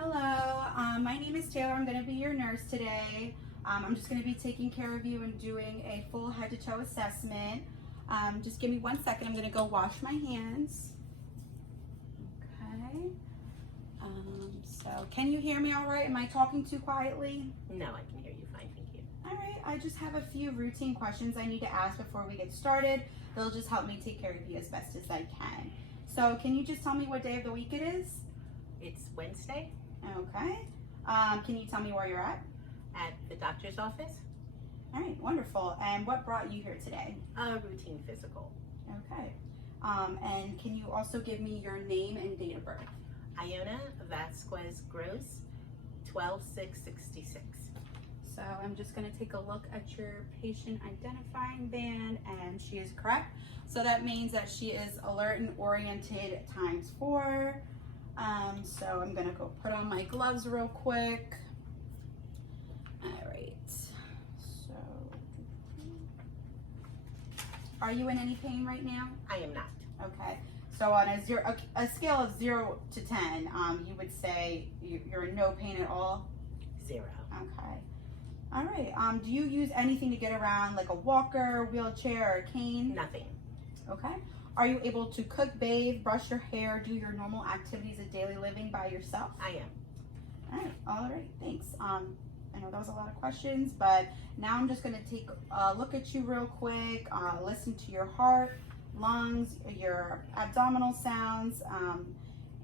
Hello, my name is Taylor. I'm going to be your nurse today. I'm just going to be taking care of you and doing a full head to toe assessment. Just give me 1 second. I'm going to go wash my hands. Okay. So can you hear me all right? Am I talking too quietly? No, I can hear you fine, thank you. All right. I just have a few routine questions I need to ask before we get started. They'll just help me take care of you as best as I can. So can you just tell me what day of the week it is? It's Wednesday Okay. Can you tell me where you're at? at the doctor's office. All right, wonderful. And what brought you here today? A routine physical. Okay. And can you also give me your name and date of birth? Iona Vasquez Gross, 12/6/66. So I'm just going to take a look at your patient identifying band, and she is correct. So that means that she is alert and oriented ×4. So I'm going to go put on my gloves real quick. All right. So, are you in any pain right now? I am not. Okay. So on a scale of 0 to 10, you would say you're in no pain at all? 0. Okay. All right. Do you use anything to get around, like a walker, wheelchair, or a cane? Nothing. Okay. Are you able to cook, bathe, brush your hair, do your normal activities of daily living by yourself? I am. All right. All right. Thanks. I know that was a lot of questions, but now I'm just going to take a look at you real quick, listen to your heart, lungs, your abdominal sounds,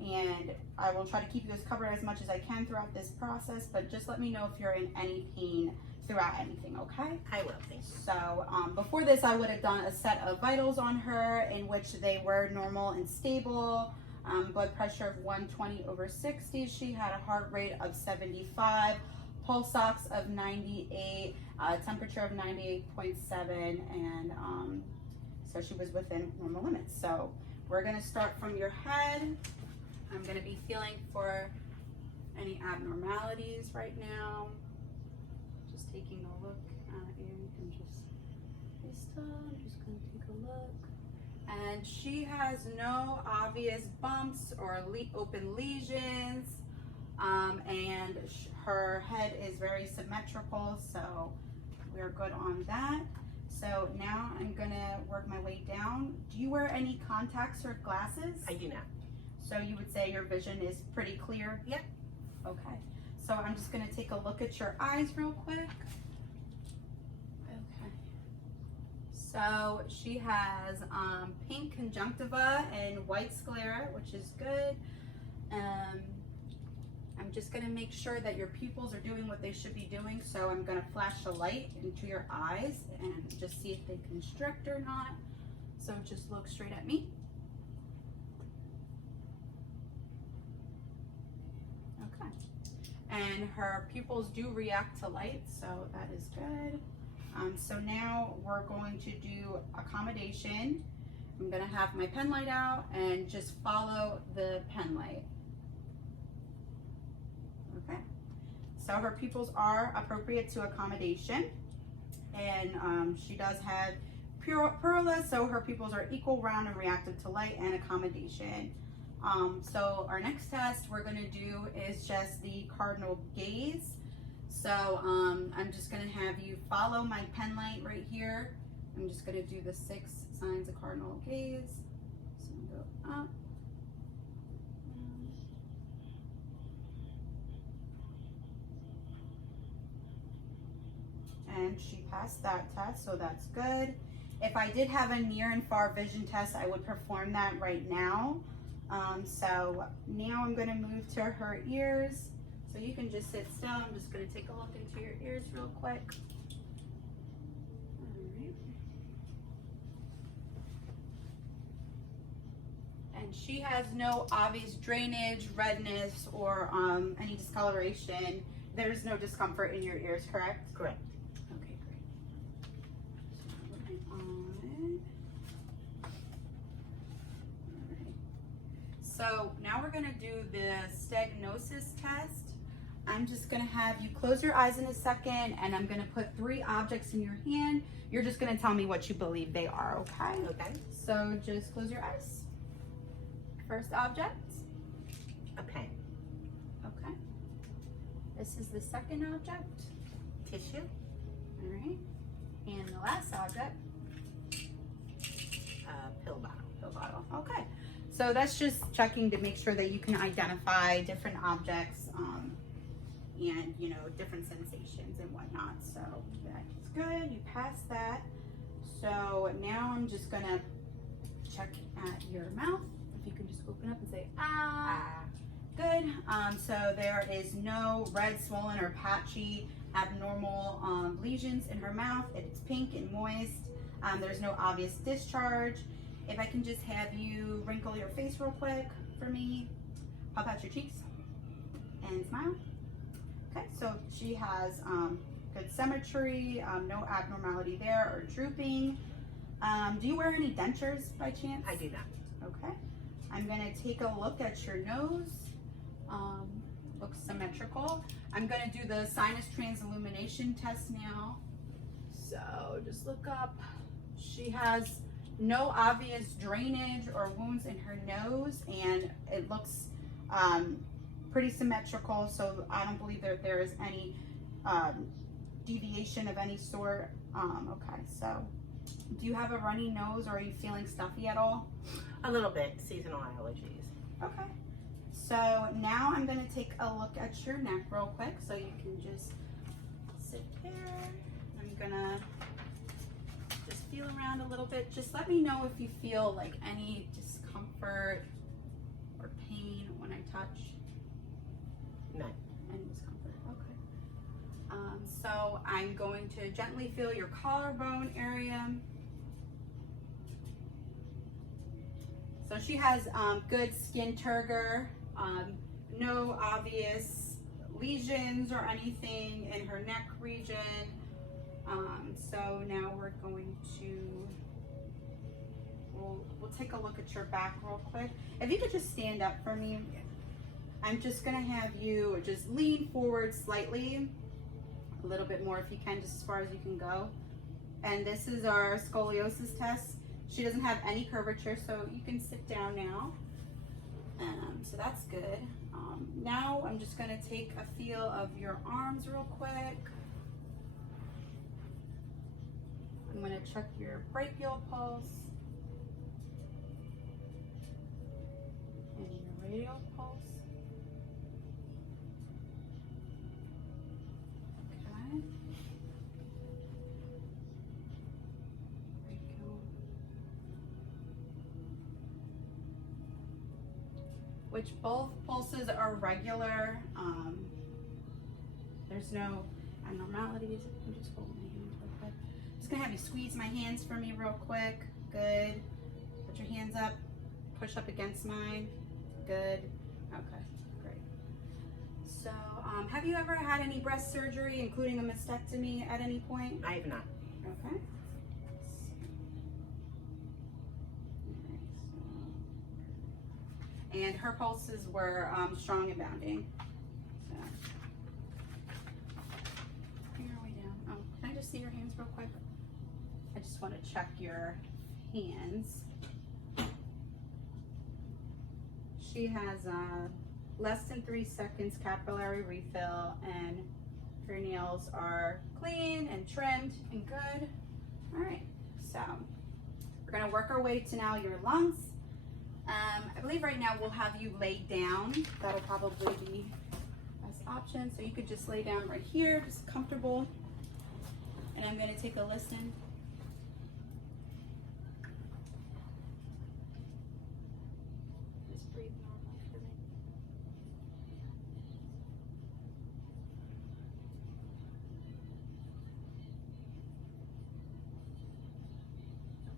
and I will try to keep you as covered as much as I can throughout this process, but just let me know if you're in any pain throughout anything, okay? I will, thank you. So before this, I would have done a set of vitals on her in which they were normal and stable. Blood pressure of 120/60. She had a heart rate of 75, pulse ox of 98, temperature of 98.7, and so she was within normal limits. So we're going to start from your head. I'm going to be feeling for any abnormalities right now. Just taking a look at you. You can just stay still. I'm just going to take a look. And she has no obvious bumps or open lesions. And her head is very symmetrical, so we're good on that. So now I'm gonna work my way down. Do you wear any contacts or glasses? I do not. So you would say your vision is pretty clear? Yep. Okay. So I'm just gonna take a look at your eyes real quick. Okay. So she has pink conjunctiva and white sclera, which is good. I'm just gonna make sure that your pupils are doing what they should be doing. So I'm gonna flash a light into your eyes and just see if they constrict or not. So just look straight at me. Okay. And her pupils do react to light, so that is good. So now we're going to do accommodation. I'm gonna have my pen light out and just follow the pen light. Okay, so her pupils are appropriate to accommodation, and she does have purula, so her pupils are equal, round, and reactive to light and accommodation. So our next test we're going to do is just the cardinal gaze. So I'm just going to have you follow my pen light right here. I'm just going to do the 6 signs of cardinal gaze. So I'm going to go up. And she passed that test, so that's good. If I did have a near and far vision test, I would perform that right now. So now I'm going to move to her ears. So you can just sit still. I'm just going to take a look into your ears real quick. All right. And she has no obvious drainage, redness, or any discoloration. There's no discomfort in your ears, correct? Correct. Okay, great. So on. Alright. So now we're gonna do the stegnosis test. I'm just gonna have you close your eyes in a second, and I'm gonna put 3 objects in your hand. You're just gonna tell me what you believe they are, okay? Okay. So just close your eyes. First object. A pen. Okay. This is the second object. Tissue. All right. And the last object. Pill bottle. Pill bottle. Okay. So that's just checking to make sure that you can identify different objects and, you know, different sensations and whatnot. So that's good. You passed that. So now I'm just going to check at your mouth. If you can just open up and say, ah. Good. So there is no red, swollen, or patchy abnormal lesions in her mouth. It's pink and moist. There's no obvious discharge. If I can just have you wrinkle your face real quick for me, pop out your cheeks and smile. Okay, so she has good symmetry, no abnormality there or drooping. Do you wear any dentures by chance? I do not. Okay. I'm gonna take a look at your nose. Looks symmetrical. I'm gonna do the sinus transillumination test now. So just look up. She has no obvious drainage or wounds in her nose, and it looks pretty symmetrical, so I don't believe that there is any deviation of any sort. Okay, so do you have a runny nose, or are you feeling stuffy at all? A little bit. Seasonal allergies. Okay. So now I'm going to take a look at your neck real quick, so you can just sit there. I'm going to just feel around a little bit. Just let me know if you feel like any discomfort or pain when I touch. None. Any discomfort, okay. So I'm going to gently feel your collarbone area. So she has good skin turgor, no obvious lesions or anything in her neck region. So now we're going to, we'll take a look at your back real quick. If you could just stand up for me. I'm just gonna have you just lean forward slightly, a little bit more if you can, just as far as you can go. And this is our scoliosis test. She doesn't have any curvature, so you can sit down now. So that's good. Now I'm just gonna take a feel of your arms real quick. I'm gonna check your brachial pulse and your radial pulse. Okay. Brachial. Which both pulses are regular. There's no abnormalities. I'm just holding my hand real quick. Just gonna have you squeeze my hands for me real quick. Good. Put your hands up. Push up against mine. Good. Okay, great. So, have you ever had any breast surgery, including a mastectomy at any point? I have not. Okay. And her pulses were strong and bounding. So, finger way down. Oh, can I just see your hands real quick? I just want to check your hands. She has less than 3 seconds capillary refill, and her nails are clean and trimmed and good. All right, so we're gonna work our way to now your lungs. I believe right now we'll have you lay down. That'll probably be the best option. So you could just lay down right here, just comfortable. And I'm gonna take a listen. Just breathe normal for me.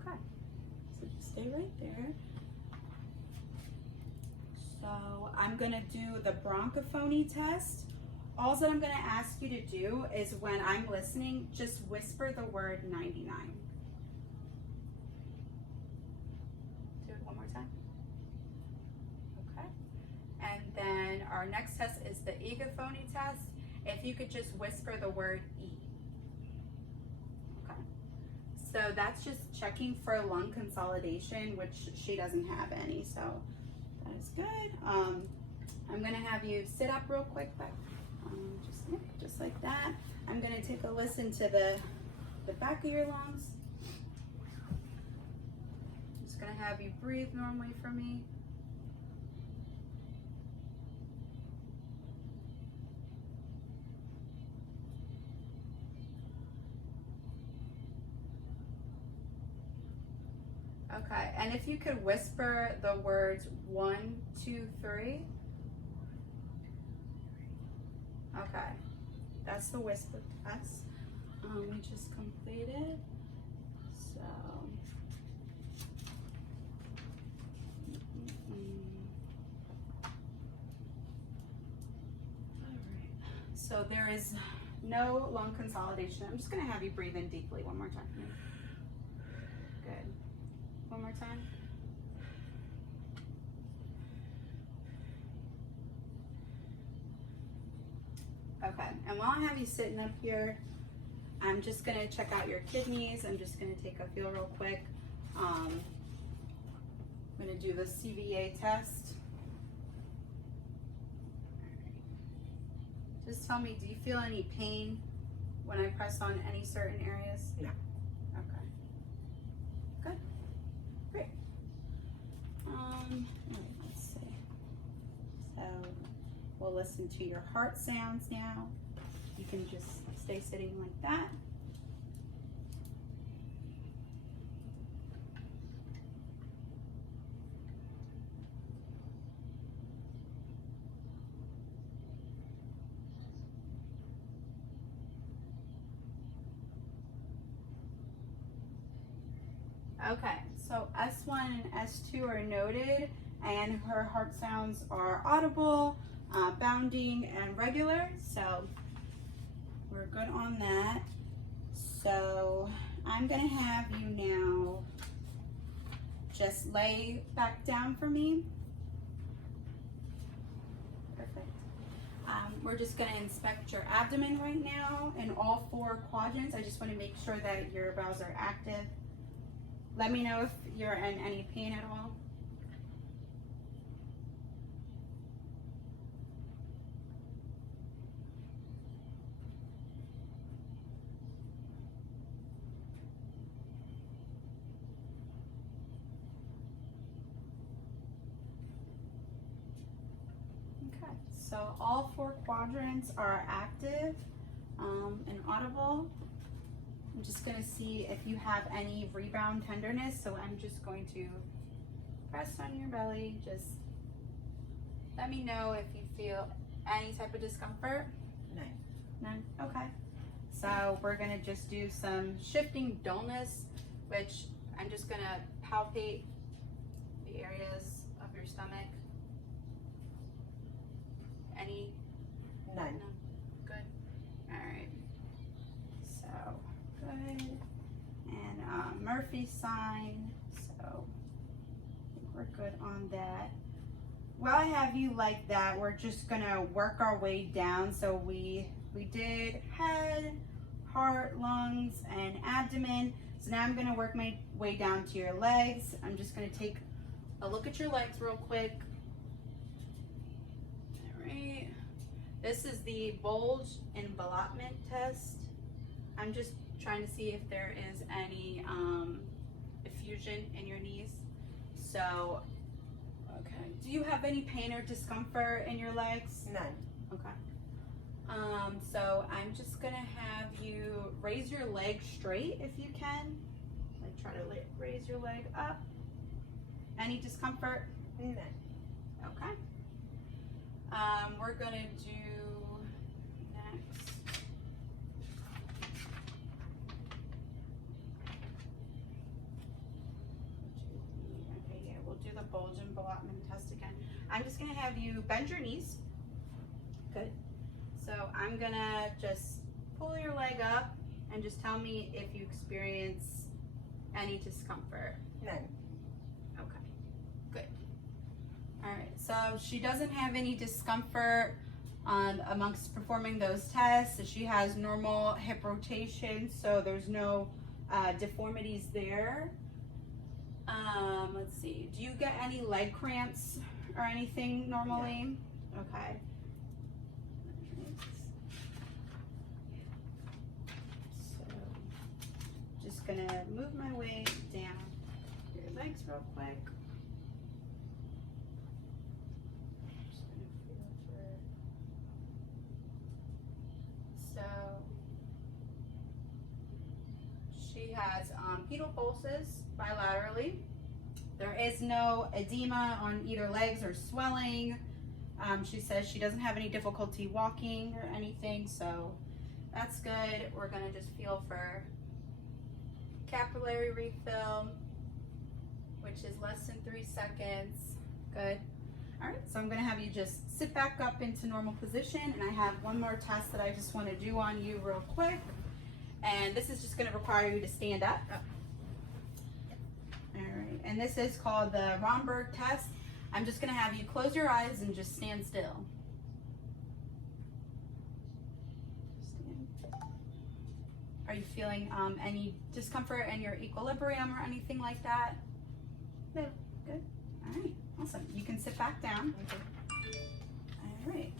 Okay, so just stay right there. So I'm gonna do the bronchophony test. All that I'm gonna ask you to do is when I'm listening, just whisper the word 99. Do it one more time. Okay. And then our next test is the egophony test. If you could just whisper the word E. Okay. So that's just checking for lung consolidation, which she doesn't have any, so that is good. I'm gonna have you sit up real quick, but Just like that. I'm gonna take a listen to the back of your lungs. Just gonna have you breathe normally for me. Okay, and if you could whisper the words 1, 2, 3. Okay, that's the whisper test. We just completed. So, all right. So there is no lung consolidation. I'm just gonna have you breathe in deeply one more time for me. Good. One more time. Okay, and while I have you sitting up here, I'm just gonna check out your kidneys. I'm just gonna take a feel real quick. I'm gonna do the CVA test. Just tell me, do you feel any pain when I press on any certain areas? No. Okay. Good. Great. All right, let's see. So we'll listen to your heart sounds now. You can just stay sitting like that. Okay, so S1 and S2 are noted, and her heart sounds are audible, bounding, and regular. So we're good on that. So I'm gonna have you now just lay back down for me. Perfect. We're just gonna inspect your abdomen right now in all 4 quadrants. I just wanna make sure that your bowels are active. Let me know if you're in any pain at all. Okay, so all 4 quadrants are active and audible. I'm just gonna see if you have any rebound tenderness. So I'm just going to press on your belly. Just let me know if you feel any type of discomfort. None. None? Okay. So we're gonna just do some shifting dullness, which I'm just gonna palpate the areas of your stomach. Any? None. No. Good. All right. So good. And Murphy sign. So I think we're good on that. While I have you like that, we're just gonna work our way down. So we did head, heart, lungs, and abdomen. So now I'm gonna work my way down to your legs. I'm just gonna take a look at your legs real quick. All right. This is the bulge and ballottement test. I'm just trying to see if there is any effusion in your knees. So, okay. Do you have any pain or discomfort in your legs? None. Okay. So I'm just gonna have you raise your leg straight if you can. Like try to raise your leg up. Any discomfort? None. Okay. We're gonna do next. Okay, yeah, we'll do the bulge and ballotment test again. I'm just gonna have you bend your knees. Good. So I'm gonna just pull your leg up and just tell me if you experience any discomfort. None. Okay, good. All right, so she doesn't have any discomfort amongst performing those tests. She has normal hip rotation, so there's no deformities there. Let's see, do you get any leg cramps or anything normally? Okay. Let's just gonna move my way down your legs real quick. Just gonna feel for. So she has pedal pulses bilaterally. There is no edema on either legs or swelling. She says she doesn't have any difficulty walking or anything, so that's good. We're gonna just feel for capillary refill, which is less than 3 seconds. Good. All right, so I'm gonna have you just sit back up into normal position, and I have one more test that I just wanna do on you real quick. And this is just gonna require you to stand up. All right, and this is called the Romberg test. I'm just gonna have you close your eyes and just stand still. Are you feeling any discomfort in your equilibrium or anything like that? No. Good. All right, awesome. You can sit back down. All right.